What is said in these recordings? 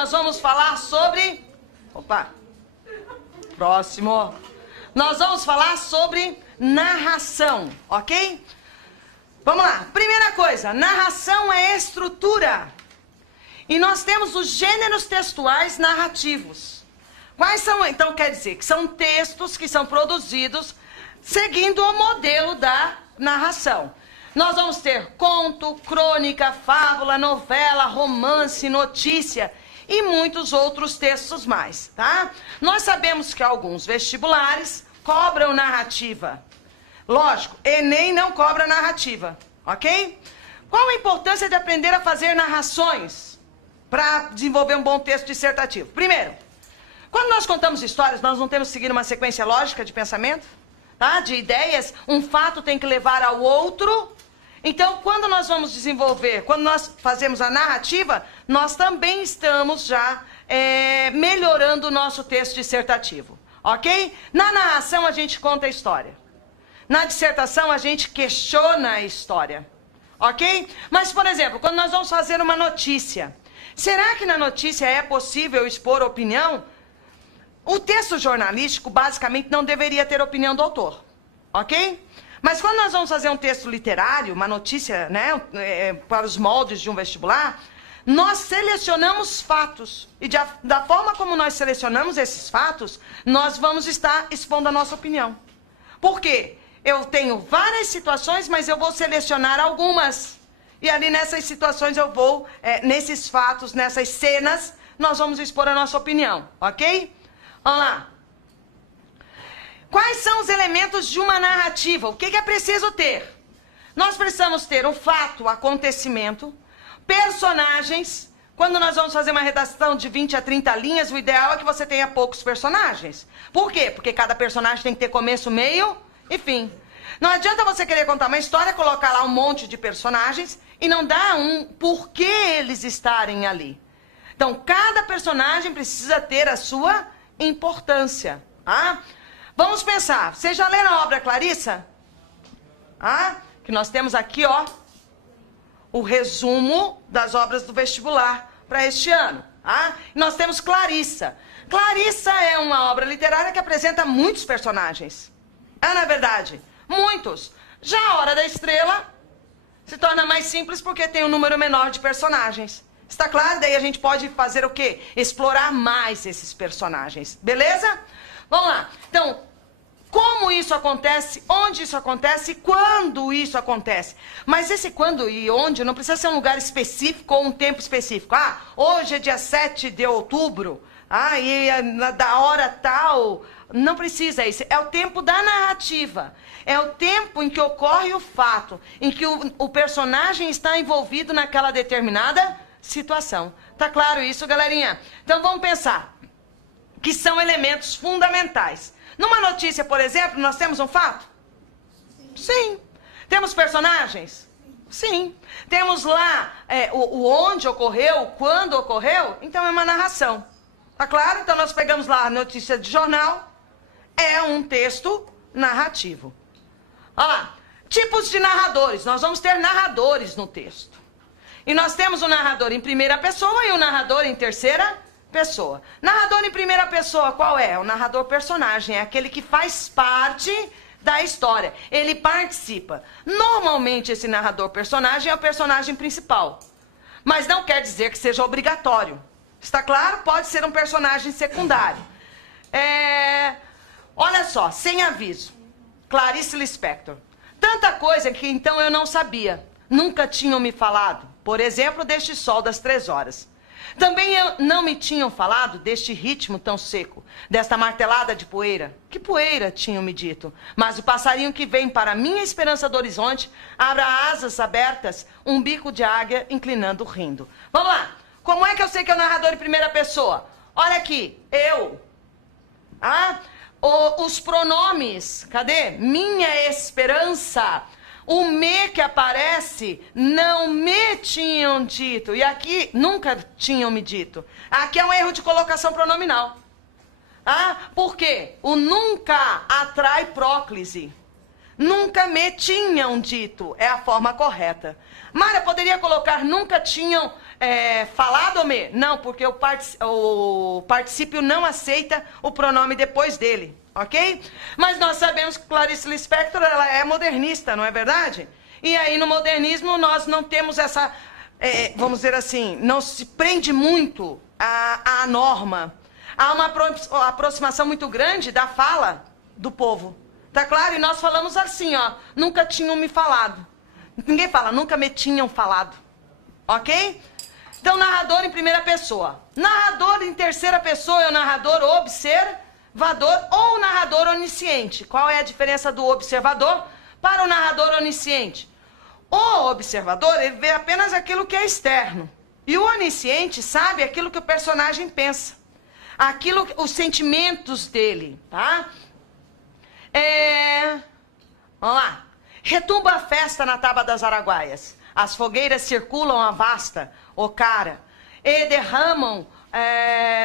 nós vamos falar sobre... Opa! Próximo. Nós vamos falar sobre narração, ok? Vamos lá. Primeira coisa, narração é estrutura. E nós temos os gêneros textuais narrativos. Quais são? Então, quer dizer que são textos que são produzidos seguindo o modelo da narração. Nós vamos ter conto, crônica, fábula, novela, romance, notícia e muitos outros textos mais, tá? Nós sabemos que alguns vestibulares cobram narrativa. Lógico, Enem não cobra narrativa, ok? Qual a importância de aprender a fazer narrações para desenvolver um bom texto dissertativo? Primeiro, quando nós contamos histórias, nós não temos que seguir uma sequência lógica de pensamento, tá? De ideias, um fato tem que levar ao outro. Então, quando nós vamos desenvolver, quando nós fazemos a narrativa, nós também estamos já melhorando o nosso texto dissertativo, ok? Na narração, a gente conta a história. Na dissertação, a gente questiona a história, ok? Mas, por exemplo, quando nós vamos fazer uma notícia, será que na notícia é possível expor opinião? O texto jornalístico, basicamente, não deveria ter opinião do autor, ok? Mas quando nós vamos fazer um texto literário, uma notícia, né, para os moldes de um vestibular, nós selecionamos fatos. E da forma como nós selecionamos esses fatos, nós vamos estar expondo a nossa opinião. Por quê? Eu tenho várias situações, mas eu vou selecionar algumas. E ali nessas situações eu vou, nesses fatos, nessas cenas, nós vamos expor a nossa opinião, ok? Vamos lá. Quais são os elementos de uma narrativa? O que é preciso ter? Nós precisamos ter o fato, o acontecimento, personagens. Quando nós vamos fazer uma redação de 20 a 30 linhas, o ideal é que você tenha poucos personagens. Por quê? Porque cada personagem tem que ter começo, meio e fim. Não adianta você querer contar uma história, colocar lá um monte de personagens e não dar um porquê eles estarem ali. Então, cada personagem precisa ter a sua importância, tá? Vamos pensar, vocês já leram a obra Clarissa? Ah, que nós temos aqui, ó, o resumo das obras do vestibular para este ano. Ah, nós temos Clarissa. Clarissa é uma obra literária que apresenta muitos personagens. É, na verdade, muitos. Já a Hora da Estrela se torna mais simples porque tem um número menor de personagens. Está claro? Daí a gente pode fazer o quê? Explorar mais esses personagens. Beleza? Vamos lá. Então, como isso acontece, onde isso acontece, quando isso acontece. Mas esse quando e onde não precisa ser um lugar específico ou um tempo específico. Ah, hoje é dia 7 de outubro. Ah, e da hora tal. Não precisa isso. É o tempo da narrativa. É o tempo em que ocorre o fato, em que o personagem está envolvido naquela determinada situação. Tá claro isso, galerinha? Então vamos pensar que são elementos fundamentais. Numa notícia, por exemplo, nós temos um fato? Sim. Temos personagens? Sim. Temos lá o onde ocorreu, quando ocorreu? Então é uma narração. Tá claro? Então nós pegamos lá a notícia de jornal. É um texto narrativo. Ah, tipos de narradores. Nós vamos ter narradores no texto. E nós temos o narrador em primeira pessoa e o narrador em terceira pessoa. Narrador em primeira pessoa, qual é? O narrador personagem, é aquele que faz parte da história. Ele participa. Normalmente esse narrador personagem é o personagem principal. Mas não quer dizer que seja obrigatório. Está claro? Pode ser um personagem secundário. Olha só, sem aviso. Clarice Lispector. Tanta coisa que então eu não sabia. Nunca tinham me falado. Por exemplo, deste sol das 3 horas. Também não me tinham falado deste ritmo tão seco, desta martelada de poeira. Que poeira, tinham me dito. Mas o passarinho que vem para minha esperança do horizonte, abra asas abertas, um bico de águia inclinando rindo. Vamos lá. Como é que eu sei que é o narrador em primeira pessoa? Olha aqui, eu. Os pronomes, cadê? Minha esperança. O me que aparece, não me tinham dito. E aqui, nunca tinham me dito. Aqui é um erro de colocação pronominal. Por quê? O nunca atrai próclise. Nunca me tinham dito. É a forma correta. Mara, poderia colocar nunca tinham falado ou me? Não, porque o particípio não aceita o pronome depois dele, ok? Mas nós sabemos que Clarice Lispector, ela é modernista, não é verdade? E aí no modernismo nós não temos essa, vamos dizer assim, não se prende muito à norma. Há uma aproximação muito grande da fala do povo. Tá claro? E nós falamos assim, ó, nunca tinham me falado. Ninguém fala, nunca me tinham falado. Ok? Então, narrador em primeira pessoa. Narrador em terceira pessoa é o narrador observador ou narrador onisciente. Qual é a diferença do observador para o narrador onisciente? O observador, ele vê apenas aquilo que é externo. E o onisciente sabe aquilo que o personagem pensa. Os sentimentos dele, tá? Vamos lá. Retumba a festa na Taba das Araguaias. As fogueiras circulam a vasta ocara e derramam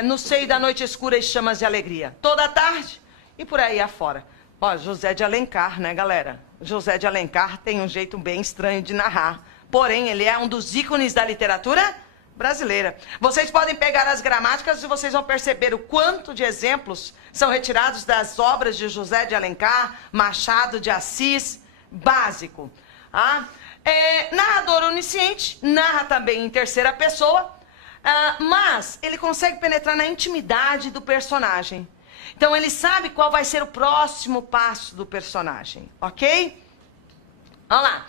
no seio da noite escura as chamas de alegria. Toda tarde e por aí afora. Ó, José de Alencar, né, galera? José de Alencar tem um jeito bem estranho de narrar. Porém, ele é um dos ícones da literatura brasileira. Vocês podem pegar as gramáticas e vocês vão perceber o quanto de exemplos são retirados das obras de José de Alencar, Machado de Assis, básico. Narrador onisciente, narra também em terceira pessoa, mas ele consegue penetrar na intimidade do personagem. Então ele sabe qual vai ser o próximo passo do personagem, ok? Vamos lá.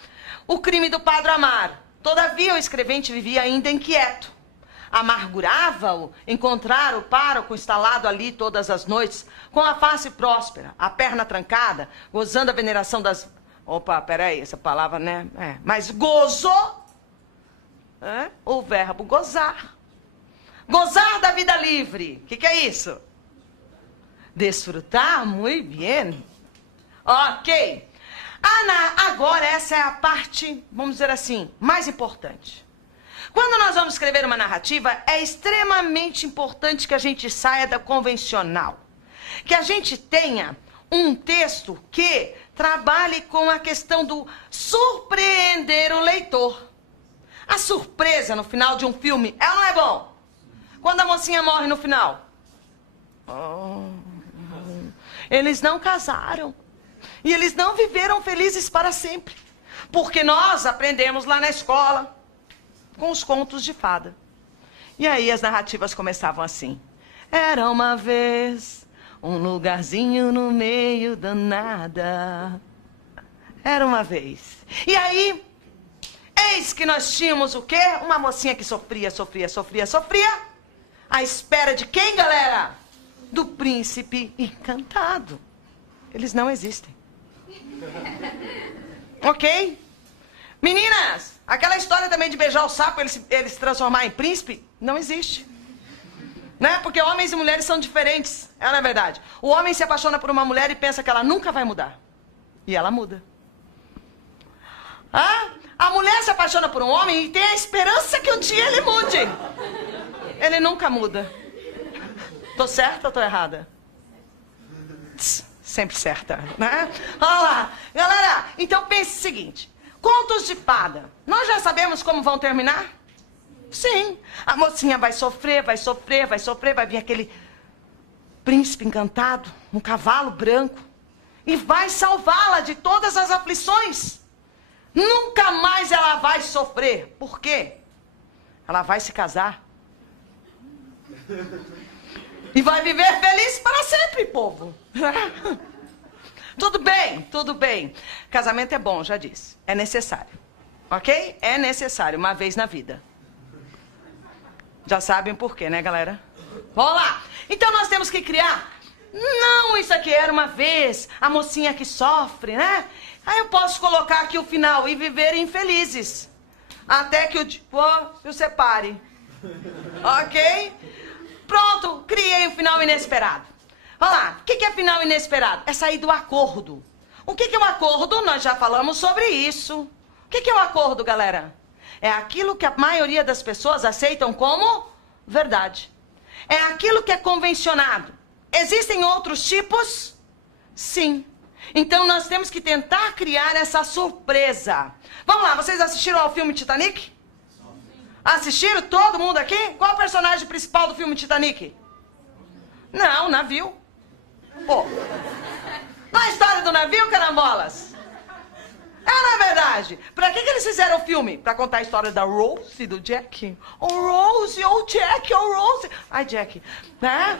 O crime do Padre Amaro. Todavia o escrevente vivia ainda inquieto. Amargurava-o encontrar o pároco instalado ali todas as noites, com a face próspera, a perna trancada, gozando a veneração das... Opa, peraí, essa palavra, né? Mas gozo, o verbo gozar. Gozar da vida livre. O que é isso? Desfrutar, muito bem. Ok. Agora essa é a parte, vamos dizer assim, mais importante. Quando nós vamos escrever uma narrativa, é extremamente importante que a gente saia da convencional. Que a gente tenha um texto que trabalhe com a questão do surpreender o leitor. A surpresa no final de um filme, ela não é bom? Quando a mocinha morre no final. Eles não casaram. E eles não viveram felizes para sempre. Porque nós aprendemos lá na escola com os contos de fada. E aí as narrativas começavam assim. Era uma vez um lugarzinho no meio do nada. Era uma vez. E aí, eis que nós tínhamos o quê? Uma mocinha que sofria. À espera de quem, galera? Do príncipe encantado. Eles não existem. Ok? Meninas, aquela história também de beijar o sapo, ele se transformar em príncipe, não existe. Né? Porque homens e mulheres são diferentes. É, não é verdade? O homem se apaixona por uma mulher e pensa que ela nunca vai mudar. E ela muda. A mulher se apaixona por um homem e tem a esperança que um dia ele mude. Ele nunca muda. Tô certa ou tô errada? Sempre certa, né? Vamos lá. Galera, então pense o seguinte. Contos de fada. Nós já sabemos como vão terminar? Sim. A mocinha vai sofrer, vai vir aquele príncipe encantado, um cavalo branco, e vai salvá-la de todas as aflições. Nunca mais ela vai sofrer. Por quê? Ela vai se casar. E vai viver feliz para sempre, povo. Tudo bem. Casamento é bom, já disse. É necessário. Ok? É necessário, uma vez na vida. Já sabem por quê, né, galera? Vamos lá. Então nós temos que criar. Não, isso aqui era uma vez. A mocinha que sofre, né? Aí eu posso colocar aqui o final. E viverem infelizes. Até que o separe. Ok? Pronto, criei um final inesperado. Vamos lá, o que é final inesperado? É sair do acordo. O que é um acordo? Nós já falamos sobre isso. O que é um acordo, galera? É aquilo que a maioria das pessoas aceitam como verdade. É aquilo que é convencionado. Existem outros tipos? Sim. Então nós temos que tentar criar essa surpresa. Vamos lá, vocês assistiram ao filme Titanic? Assistiram todo mundo aqui? Qual o personagem principal do filme Titanic? Não, navio. Pô. Não é a história do navio, carambolas? Não é verdade? Pra que eles fizeram o filme? Pra contar a história da Rose e do Jack? Oh, Rose, oh, Jack, oh, Rose. Ai, Jack. Né?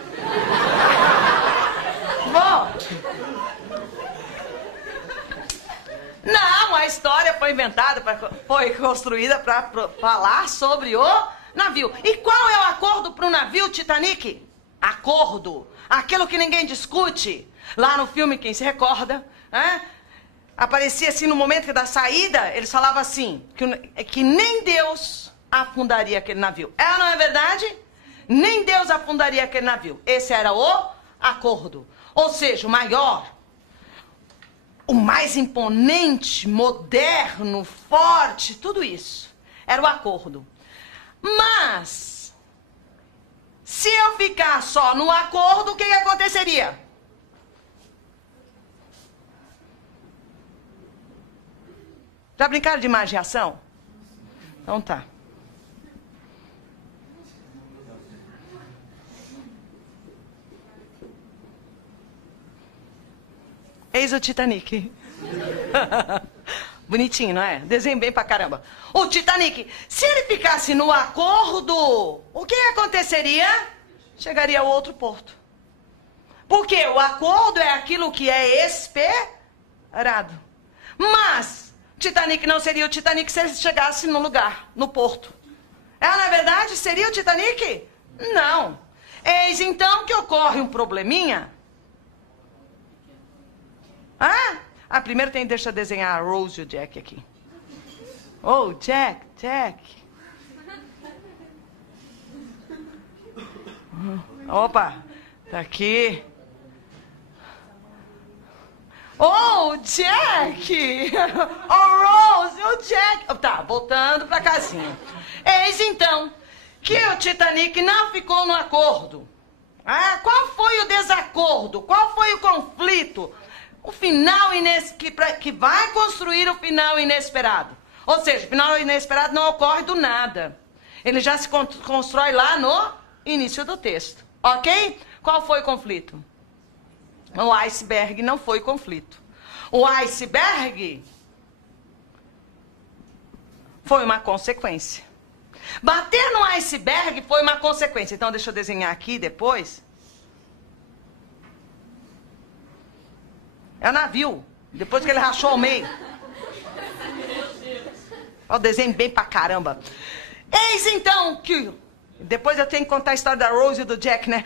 Bom. Não, a história foi inventada, foi construída pra falar sobre o navio. E qual é o acordo pro navio Titanic? Acordo. Aquilo que ninguém discute. Lá no filme, quem se recorda, né? Aparecia assim no momento da saída, eles falavam assim, que nem Deus afundaria aquele navio. Não é verdade? Nem Deus afundaria aquele navio. Esse era o acordo. Ou seja, o maior, o mais imponente, moderno, forte, tudo isso. Era o acordo. Mas, se eu ficar só no acordo, o que aconteceria? Já brincaram de imagem e ação? Então tá. Eis o Titanic. Bonitinho, não é? Desenho bem pra caramba. O Titanic, se ele ficasse no acordo, o que aconteceria? Chegaria ao outro porto. Porque o acordo é aquilo que é esperado. Mas Titanic não seria o Titanic se ele chegasse no lugar, no porto. Na verdade, seria o Titanic? Não. Eis então que ocorre um probleminha. Primeiro deixa eu desenhar a Rose e o Jack aqui. Oh, Jack. Opa, tá aqui. Oh, Jack! Oh, Rose, o Jack! Tá, voltando pra casinha. Eis então que o Titanic não ficou no acordo. Qual foi o desacordo? Qual foi o conflito? O final que vai construir o final inesperado. Ou seja, o final inesperado não ocorre do nada. Ele já se constrói lá no início do texto. Ok? Qual foi o conflito? O iceberg não foi conflito. O iceberg foi uma consequência. Bater no iceberg foi uma consequência. Então, deixa eu desenhar aqui depois. É o navio. Depois que ele rachou ao meio. Ó, o desenho bem pra caramba. Eis então que... Depois eu tenho que contar a história da Rose e do Jack, né?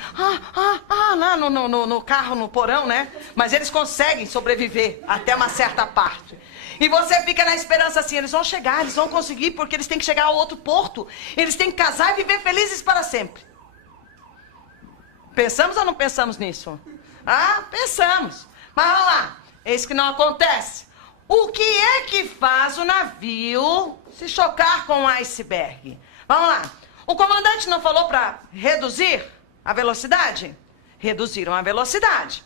Lá no carro, no porão, né? Mas eles conseguem sobreviver até uma certa parte. E você fica na esperança assim, eles vão chegar, eles vão conseguir, porque eles têm que chegar ao outro porto. Eles têm que casar e viver felizes para sempre. Pensamos ou não pensamos nisso? Pensamos. Mas vamos lá, eis que não acontece. O que é que faz o navio se chocar com o iceberg? Vamos lá. O comandante não falou para reduzir a velocidade? Reduziram a velocidade.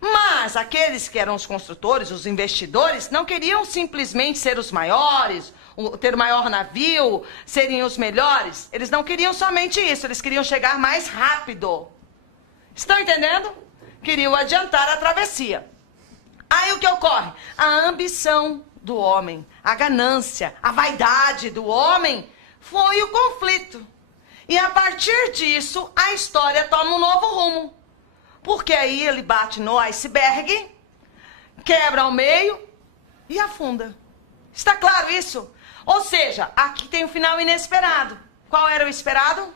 Mas aqueles que eram os construtores, os investidores, não queriam simplesmente ser os maiores, ter o maior navio, serem os melhores. Eles não queriam somente isso, eles queriam chegar mais rápido. Estão entendendo? Queriam adiantar a travessia. Aí o que ocorre? A ambição do homem, a ganância, a vaidade do homem foi o conflito. E a partir disso, a história toma um novo rumo. Porque aí ele bate no iceberg, quebra ao meio e afunda. Está claro isso? Ou seja, aqui tem um final inesperado. Qual era o esperado?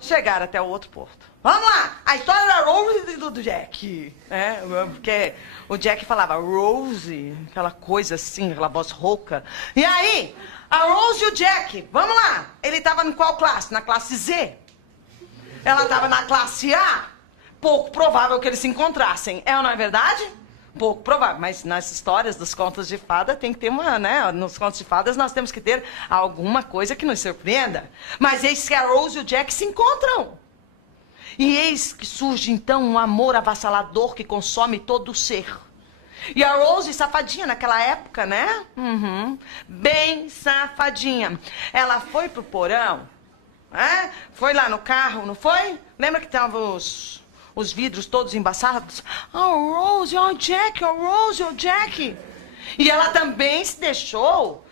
Chegar até o outro porto. Vamos lá! A história da Rose e do Jack. Porque o Jack falava Rose, aquela coisa assim, aquela voz rouca. E aí, a Rose e o Jack, vamos lá. Ele estava em qual classe? Na classe Z. Ela estava na classe A. Pouco provável que eles se encontrassem. Ou não é verdade? Pouco provável. Mas nas histórias dos contos de fada tem que ter uma, né? Nos contos de fadas nós temos que ter alguma coisa que nos surpreenda. Mas eis que a Rose e o Jack se encontram. E eis que surge então um amor avassalador que consome todo o ser. E a Rose, safadinha naquela época, né? Bem safadinha. Ela foi pro porão, foi lá no carro, não foi? Lembra que tava os vidros todos embaçados? Oh, Rose, oh, Jack, oh, Rose, oh, Jack. E ela também se deixou...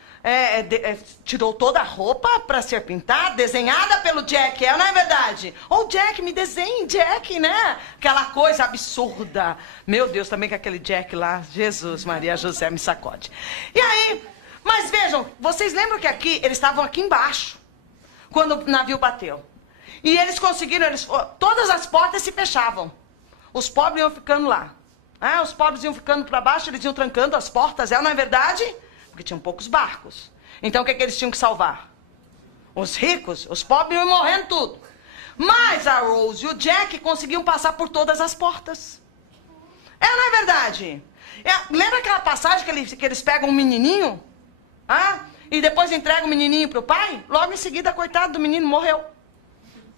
tirou toda a roupa pra ser pintada, desenhada pelo Jack, não é verdade? Oh, Jack, me desenhe, Jack, né? Aquela coisa absurda. Meu Deus, também com aquele Jack lá, Jesus, Maria, José, me sacode. E aí, mas vejam, vocês lembram que eles estavam aqui embaixo, quando o navio bateu. E eles conseguiram, todas as portas se fechavam. Os pobres iam ficando lá. Os pobres iam ficando pra baixo, eles iam trancando as portas, não é verdade? Porque tinham poucos barcos. Então o que eles tinham que salvar? Os ricos, os pobres iam morrendo tudo. Mas a Rose e o Jack conseguiam passar por todas as portas. Não é verdade? Lembra aquela passagem que eles pegam um menininho? E depois entregam o menininho pro pai? Logo em seguida, coitado do menino, morreu.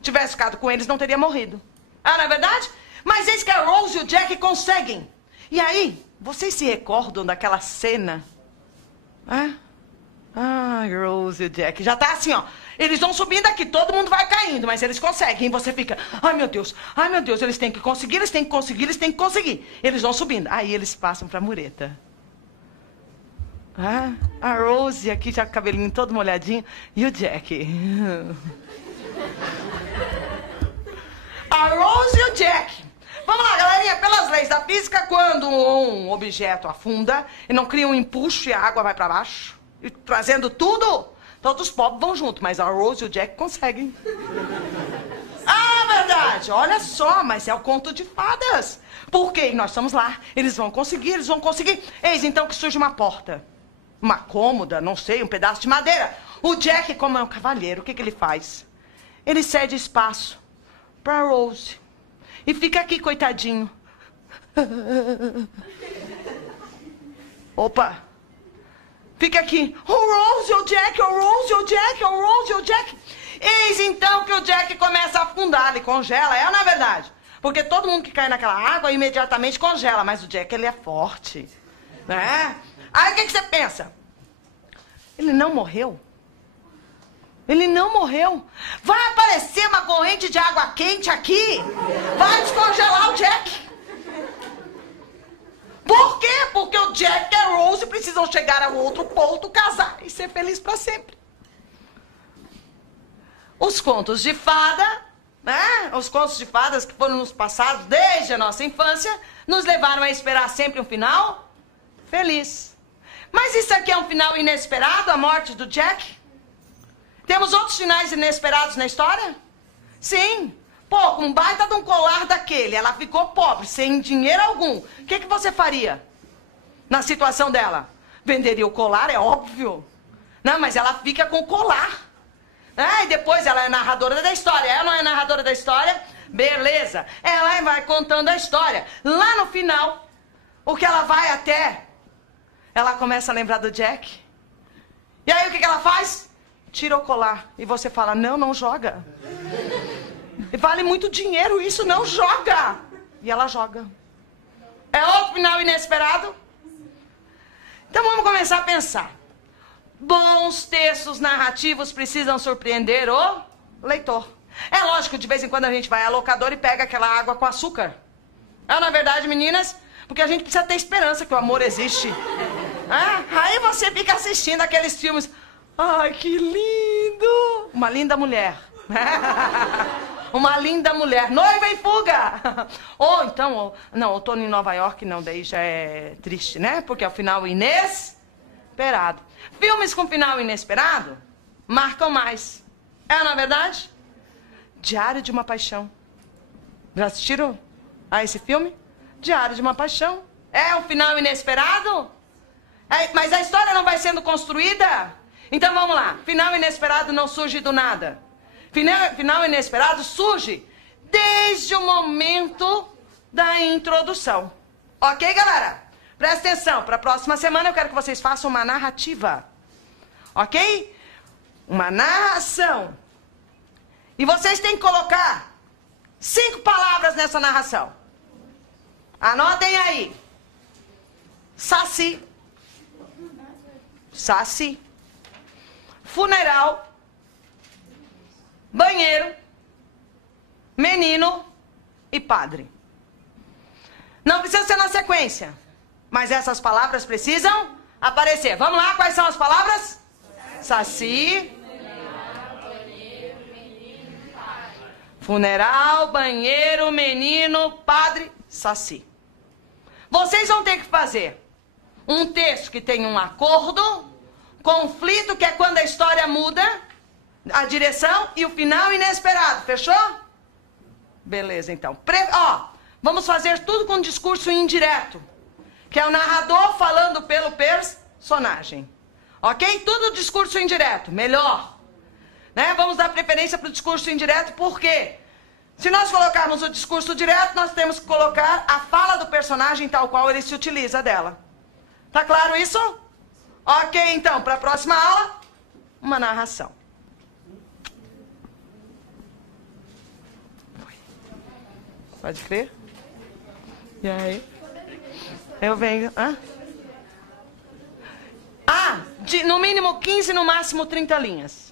Tivesse ficado com eles, não teria morrido. Não é verdade? Mas eis que a Rose e o Jack conseguem. E aí, vocês se recordam daquela cena... Rose e o Jack. Já tá assim, ó. Eles vão subindo aqui, todo mundo vai caindo, mas eles conseguem. E você fica, ai meu Deus, eles têm que conseguir, eles têm que conseguir, eles têm que conseguir. Eles vão subindo. Aí eles passam pra mureta. A Rose aqui já com o cabelinho todo molhadinho. E o Jack. A Rose e o Jack. Vamos lá, galerinha, pelas leis da física, quando um objeto afunda e não cria um empuxo e a água vai pra baixo, e trazendo tudo, todos os pobres vão junto, mas a Rose e o Jack conseguem. Verdade, olha só, mas é o conto de fadas. Porque nós estamos lá, eles vão conseguir, Eis então que surge uma porta, uma cômoda, não sei, um pedaço de madeira. O Jack, como é um cavalheiro, o que ele faz? Ele cede espaço pra Rose. E fica aqui, coitadinho. Opa. Fica aqui. Oh, Rose, oh, Jack, oh, Rose, oh, Jack, oh, Rose, oh, Jack. Eis então que o Jack começa a afundar, ele congela, não é verdade? Porque todo mundo que cai naquela água imediatamente congela, mas o Jack, ele é forte, né? Aí o que você pensa? Ele não morreu? Ele não morreu. Vai aparecer uma corrente de água quente aqui. Vai descongelar o Jack. Por quê? Porque o Jack e a Rose precisam chegar ao outro ponto, casar e ser felizes para sempre. Os contos de fada, né? Os contos de fadas que foram nos passados desde a nossa infância, nos levaram a esperar sempre um final feliz. Mas isso aqui é um final inesperado, a morte do Jack? Temos outros finais inesperados na história? Sim. Pô, com um baita de um colar daquele, ela ficou pobre, sem dinheiro algum. O que você faria na situação dela? Venderia o colar, é óbvio. Não, mas ela fica com o colar. E depois ela é narradora da história. Ela não é narradora da história? Beleza. Ela vai contando a história. Lá no final, o que ela vai até... Ela começa a lembrar do Jack. E aí o que ela faz? Tira o colar. E você fala, não joga. Vale muito dinheiro isso, não joga. E ela joga. É outro final inesperado? Então vamos começar a pensar. Bons textos narrativos precisam surpreender o leitor. É lógico, de vez em quando a gente vai à locadora e pega aquela água com açúcar. Não é verdade, meninas? Porque a gente precisa ter esperança que o amor existe. Aí você fica assistindo aqueles filmes... Ai, que lindo! Uma linda mulher. Uma linda mulher. Noiva em fuga! Ou então... Não, outono em Nova York, não. Daí já é triste, né? Porque é o final inesperado. Filmes com final inesperado marcam mais. Não é verdade? Diário de uma Paixão. Já assistiram a esse filme? Diário de uma Paixão. É um final inesperado? Mas a história não vai sendo construída? Então vamos lá, final inesperado não surge do nada. Final inesperado surge desde o momento da introdução. Ok, galera? Presta atenção, para a próxima semana eu quero que vocês façam uma narrativa. Ok? Uma narração. E vocês têm que colocar 5 palavras nessa narração. Anotem aí. Saci. Saci. Funeral. Banheiro. Menino e padre. Não precisa ser na sequência, mas essas palavras precisam aparecer. Vamos lá, quais são as palavras? Saci. Funeral, banheiro, menino, padre, saci. Vocês vão ter que fazer um texto que tem um acordo, conflito, que é quando a história muda, a direção e o final inesperado. Fechou? Beleza, então. Vamos fazer tudo com discurso indireto, que é o narrador falando pelo personagem. Ok? Tudo discurso indireto. Melhor. Né? Vamos dar preferência para o discurso indireto, por quê? Se nós colocarmos o discurso direto, nós temos que colocar a fala do personagem tal qual ele se utiliza dela. Tá claro isso? Ok, então, para a próxima aula, uma narração. Pode crer? E aí? Eu venho. Hã? No mínimo 15, no máximo 30 linhas.